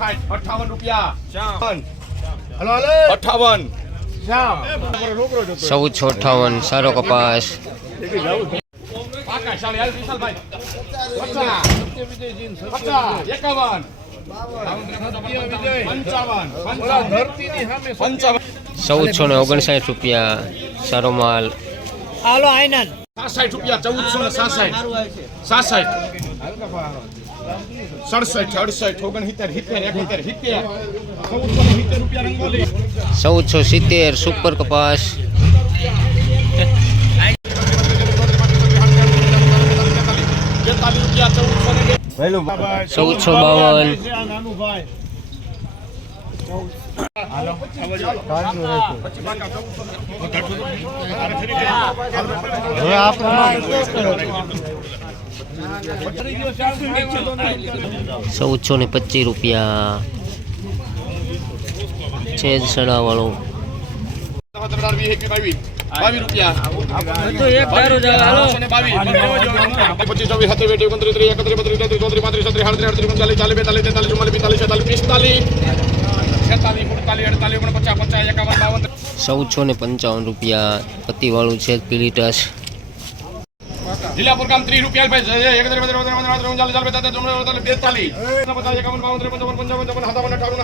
સાઠ અઠાવન રૂપિયા. Shyam hello hello. અઠાવન. ચૌદસો અઠાવન સારો કપાસ. ચૌદસો ને ઓગણસાઠ રૂપિયા સારો માલ. હાલો આઈનન સાસઠ રૂપિયા ચૌદસો ને સાસઠ. સાસઠ. સડસઠ અડસઠ ઓગણસિત્તેર સિત્તેર એકોતેર સિત્તેર. ચૌદસો સિત્તેર રૂપિયા રંગોલી ચૌદસો સિત્તેર સુપર કપાસ. ચૌદસો બાવન. હવે ચૌદસો ને પચીસ રૂપિયા એકાવન બાવન ચૌદસો ને પંચાવન રૂપિયા પતિવાળું છે પીલી ટસ જિલ્લાપુર ગામ ત્રીસ રૂપિયા બેતાલીસ એકાવન બાવન ત્રેપન ચોપન પંચાવન ચોપન સત્તાવન અઠાવન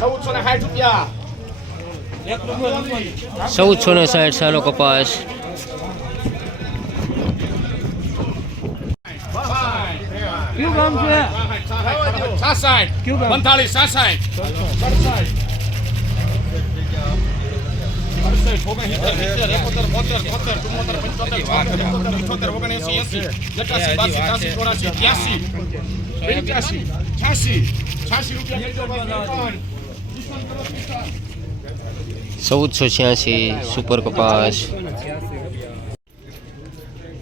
ચૌદસો ને સાઠ રૂપિયા ચૌદસો ને સાઠ સારો કપાસ કયું ગામ છે સાસઠ પંતાળીસ સાસઠ ચૌદસો છ્યાસી સુપર કપાસ.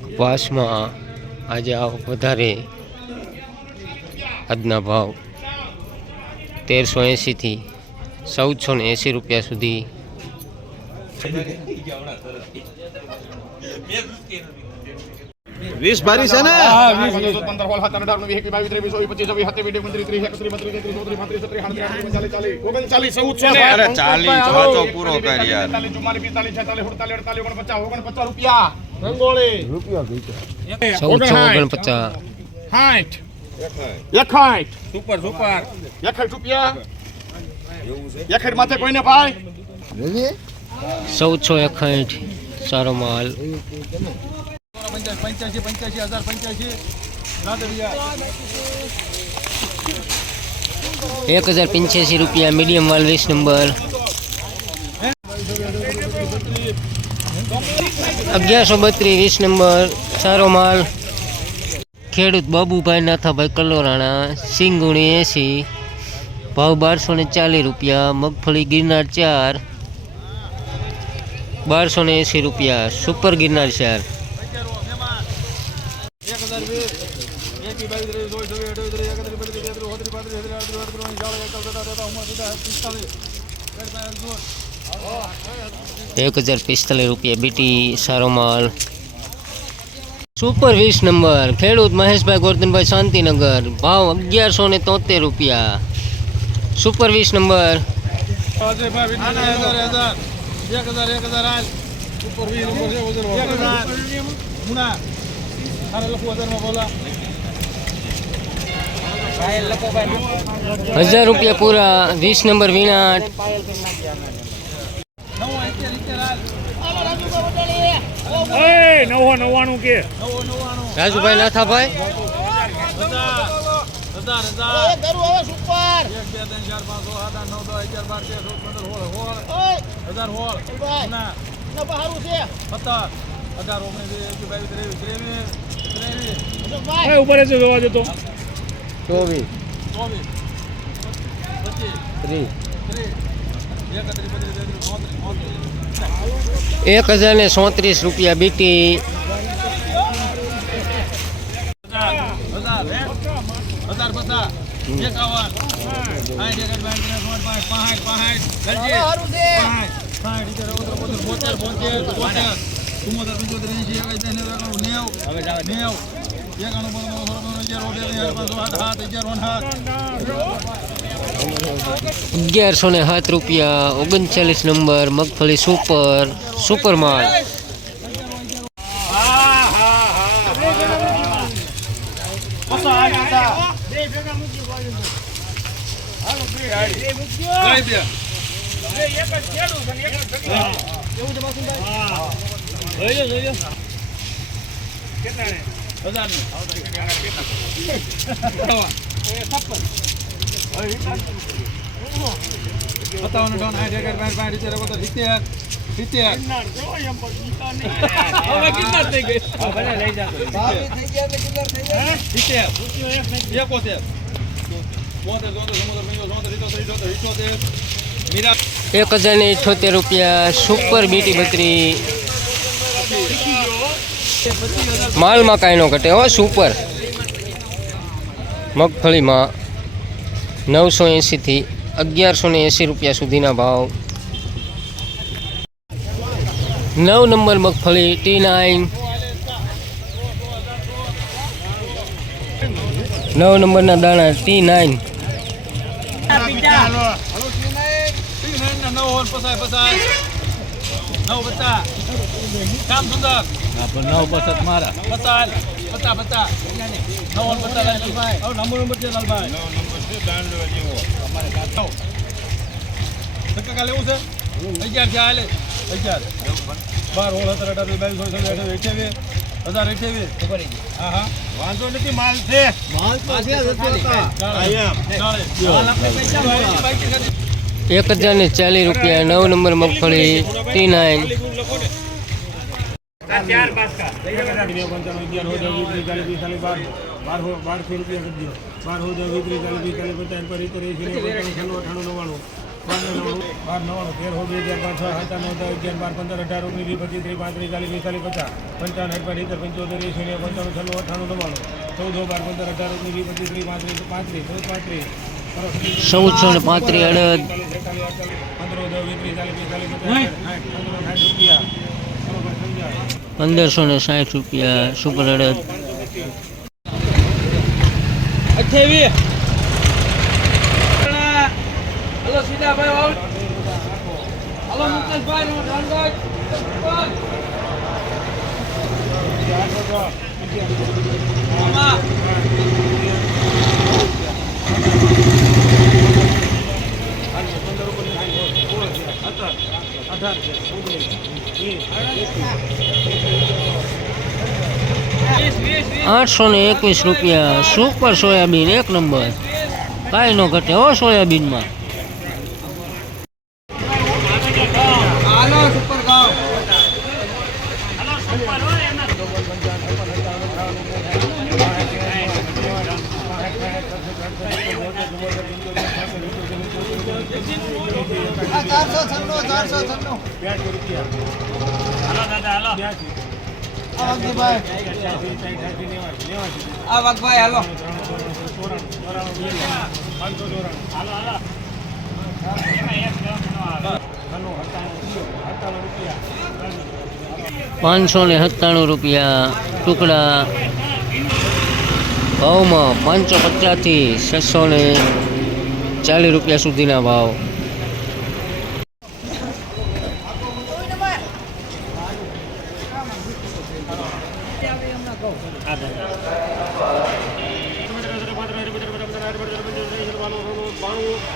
કપાસમાં આજે આવક વધારે આજના ભાવ. તેરસો એંશીથી ચૌદસો ને એંશી રૂપિયા સુધી વીસ ભારી છે ને? પૂરો કર યાર. બેતાલીસ, ચુમ્માલીસ, પિસ્તાલીસ, છેતાલીસ, સુડતાલીસ, અડતાલીસ, ઓગણપચાસ, ઓગણપચાસ રૂપિયા. રંગોળી. ચૌદસો ઓગણપચાસ. સાઠ એકાઠ. Super super. એકાઠ રૂપિયા. એકાઠ માથે કોઈને ભાઈ? ચૌદસો એકસઠ સારો માલ. એક હજાર પંચ્યાસી રૂપિયા મીડિયમ માલ વીસ નંબર. અગિયારસો બત્રીસ વીસ નંબર સારો માલ. ખેડૂત બાબુભાઈ નાથાભાઈ કલોરાણા, સિંગુણી એંસી, ભાવ બારસો ને ચાલીસ રૂપિયા, મગફળી ગિરનાર ચાર બારસો ને એંસી રૂપિયા, સુપર ગિરનાર ચાર એક હજાર વીસ એકી બાવીસ ત્રેવીસ ચોવીસ છવ્વીસ અઠ્યાવીસ ત્રીસ એકત્રીસ બત્રીસ તેત્રીસ ચોત્રીસ પાંત્રીસ છત્રીસ આડત્રીસ અડત્રીસ ચાલીસ એકતાલીસ બેતાલીસ તેતાલીસ ચુમ્માલીસ પિસ્તાલીસ એક હજાર પિસ્તાલીસ રૂપિયા બીટી સારો માલ સુપર વીસ નંબર, ખેડૂત મહેશભાઈ ગોરધનભાઈ શાંતિનગર, ભાવ અગિયારસો ને તોતેર રૂપિયા. સુપર વીસ નંબર. હજાર હજાર એક હજાર એક હજાર આઠ ઉપર વીસ નંબર છે વજન એક હજાર. મુના તારે લખું હજારમાં બોલા. હજાર રૂપિયા પૂરા વીસ નંબર વીણા. નવો કે. રાજુભાઈ નાથાભાઈ હજાર હજાર એક બે ત્રણ ચાર પાંચ છ સાત આઠ નવ દસ અગિયાર બાર તેર ચૌદ પંદર સોળ સોળ હજાર સોળ ના સત્તર અઢાર ઓગણીસ વીસ એકવીસ બાવીસ ત્રેવીસ ત્રેવીસ ત્રેવીસ ઉપર છે જોવા જતો ચોવીસ ચોવીસ પચીસ ત્રીસ ત્રીસ એકત્રીસ બત્રીસ તેત્રીસ ચોત્રીસ ચોત્રીસ એક હજાર ને સોત્રીસ રૂપિયા બીટી હજાર હે એકાવન સાઠ પાંચ બોતેર બોતેર બોતેર. ચુમ્મોતેર પંચોતેર નેવું નેવું. એકાણું સોળ અગિયાર ઓગણીસ સાત અગિયાર સાત અગિયારસો ને સાત રૂપિયા ઓગણચાલીસ નંબર મગફળી સુપર સુપર માલ. સત્તાવન અઠાવન સાઠ એકાવન બાર બાર સિત્તેર એકોતેર સિત્તેર સિત્તેર સિત્તેર એકોતેર એક હજાર ને ઇઠોતેર રૂપિયા સુપર બીટી બત્રી માલમાં કાંઈ ન ઘટે, હો, સુપર. મગફળીમાં નવસો એંશીથી અગિયારસો ને એંશી રૂપિયા સુધીના ભાવ. નવ નંબર મગફળી ટી નાઇન. નવ નંબરના દાણા ટી નાઇન. નવ હોલ પસાય પસાય. નવ પચાસ શ્યામ સુંદર. નવ પચાસ મારા. પચાસ પચાસ પચાસ નવ પચાસ લાલભાઈ. હવે નંબર નંબર છે લાલભાઈ. ધક્કા લેવું છે? અગિયાર છે હાલે. અગિયાર. બાર ઓળ સત્તર અઢાર બાવીસ ઓગણીસ વીસ, અઠ્યાવીસ. હજાર અઠ્યાવીસ. હા હા વાંધો નથી માલ છે. માલ તો એક હજાર ને ચાલીસ રૂપિયા નવ નંબર મગફળી ટી નાઇન બારસો રૂપિયા બાર હો દો વીસ ચાલીસ વીસ ચાલીસ પચાસ પર ઇતર એસી અઠાણું નવ્વાણું બાર નવ્વાણું તેર હો બે હજાર પાંચ અગિયાર બાર પંદર અઢાર ઓગણીસ વીસ પચીસ ત્રીસ પાંત્રીસ ચાલીસ પિસ્તાલીસ પચાસ પંચાવન સાઠ ઇતર પંચોતેર એસી ને પંચાણું છન્નું અઠાણું નવ્વાણું ચૌદ બાર પંદર અઢાર ઓગણીસ વીસ પચીસ ત્રીસ પાંત્રીસ પાંત્રીસ પાંત્રીસ ચૌદસો ને પાંત્રીસ અડદ. પંદરસો ને સાઠ રૂપિયા સુપર અડદ. અઠ્યાવીસ. આઠસો ને એકવીસ રૂપિયા. સુપર સોયાબીન, એક નંબર. કાંઈ ન ઘટે હો સોયાબીનમાં. હાલો ચારસો છન્નું ચારસો છન્નું. આ પાંચસો ને સત્તાણું રૂપિયા ટુકડા. ભાવમાં પાંચસો પચાસથી છસો ને ચાલીસ રૂપિયા સુધીના ભાવ.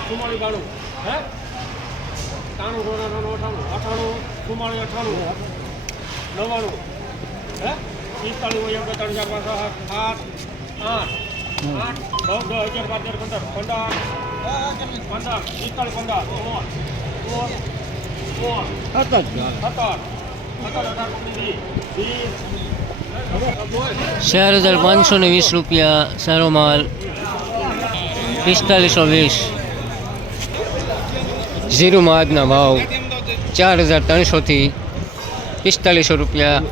ચુમ્માળી બાણું હે ત્રાણું સોળાણું અઠાણું અઠાણું ચુમ્માળી અઠાણું નવ્વાણું હે પિસ્તાળીસ હોય ત્રણ ચાર પાંચ સાત આઠ આઠ આઠ દસ અગિયાર બાર તેર પંદર પંદર પંદર પિસ્તાળીસ પંદર સોળ સોળ સોળ સત્તર સત્તર ચાર હજાર પાંચસો ને વીસ રૂપિયા સારો માલ. પિસ્તાલીસો વીસ. ઝીરોમાં મહાજના ભાવ ચાર હજાર ત્રણસોથી પિસ્તાલીસો રૂપિયા.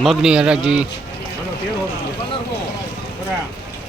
મગની હરાજી.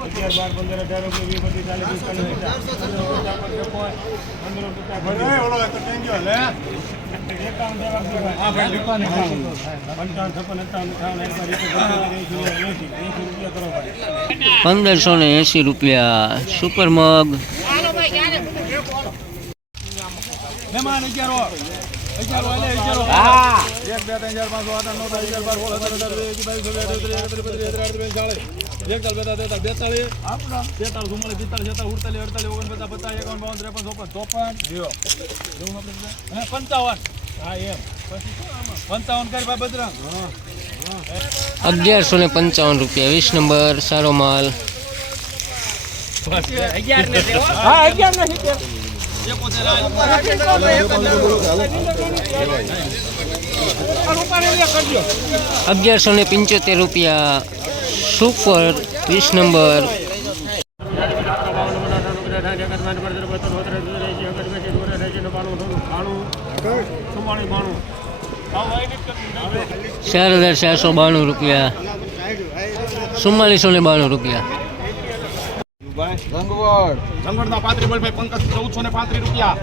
અગિયાર બાર પંદર અઢાર ઓગણીસ વીસ પચીસ ચાલીસ પિસ્તાલીસ પંદરસો ને એંસી રૂપિયા સુપર મગ. મહેમાન અગિયારો એક બે ત્રણ ચાર પાંચ આઠ નવ અગિયાર બાર સોળ સત્તર અઢાર વીસ એકવીસ બાવીસ ચોવીસ અઠ્યાવીસ ત્રીસ એકત્રીસ બત્રીસ ત્રેસઠ ચાલીસ એકતાલીસ બેતાલીસ તેતાલીસ બેતાલીસ તેતાલીસ ચુમ્માલીસ પિસ્તાલીસ છેતાલીસ ઉડતાલીસ અડતાલીસ ઓગણપચાસ પચાસ એકાવન બાવન ત્રેપન ચોપન ચોપન જીરો એવું આપણે બધા? હે, પંચાવન હા એમ પછી શું આમાં? પંચાવન કરી ભાઈ બજરંગ અગિયારસો ને પંચાવન રૂપિયા વીસ નંબર સારો માલ હા અગિયાર નથી અગિયારસો ને પંચોતેર રૂપિયા સુપર વીસ નંબર. ચાર હજાર ચારસો બાણું રૂપિયા. ચુમ્માલીસો ને બાણું રૂપિયા. રંગવડ. જંગલના પાંત્રી બોલ ભાઈ પંકજ ચૌદસો ને પાંત્રી રૂપિયા.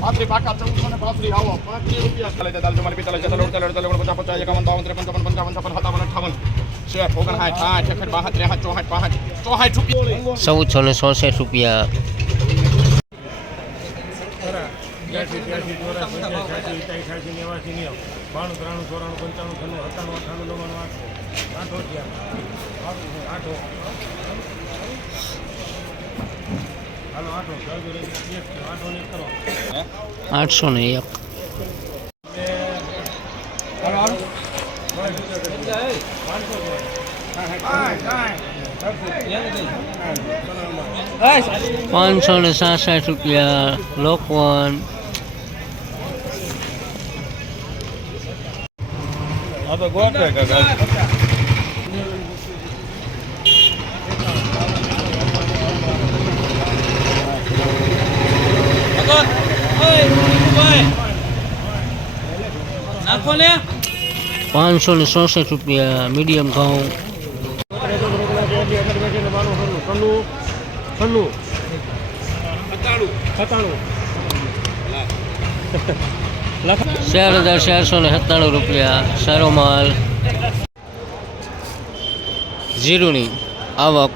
પાંત્રી પાકા ચૌદસો ને પાંત્રીસ આવો પાંત્રીસ રૂપિયા. ચાલે ચાલે ચુમ્માલીસ પિસ્તાલીસ છેતાલીસ અડતાલીસ અડતાલીસ ઓગણપચાસ પચાસ એકાવન બાવન ત્રેપન ચોપન પંચાવન છપ્પન સત્તાવન અઠાવન શેઠ ઓગણસાઠ સાઠ એકસઠ બાસઠ ત્રેસઠ ચોસઠ પાસઠ. ચોસઠ રૂપિયા. ચૌદસો ને ચોસઠ રૂપિયા. બાણું ત્રાણું ચોરાણું પંચાણું છન્નું સત્તાણું અઠાણું નવ્વાણું આઠ આઠો થયા આઠો હાલો આઠો ચાલુ રહી એક આઠો ને એક કરો આઠસો ને એક. પાંચસો ને સાસઠ રૂપિયા લોકવન આ તો ગોઠવે કાકા. પાંચસો ને ચોસઠ રૂપિયા મીડિયમ ઘઉં ચાર હજાર ચારસો ને સત્તાણું રૂપિયા સારો માલ. ઝીરોની આવક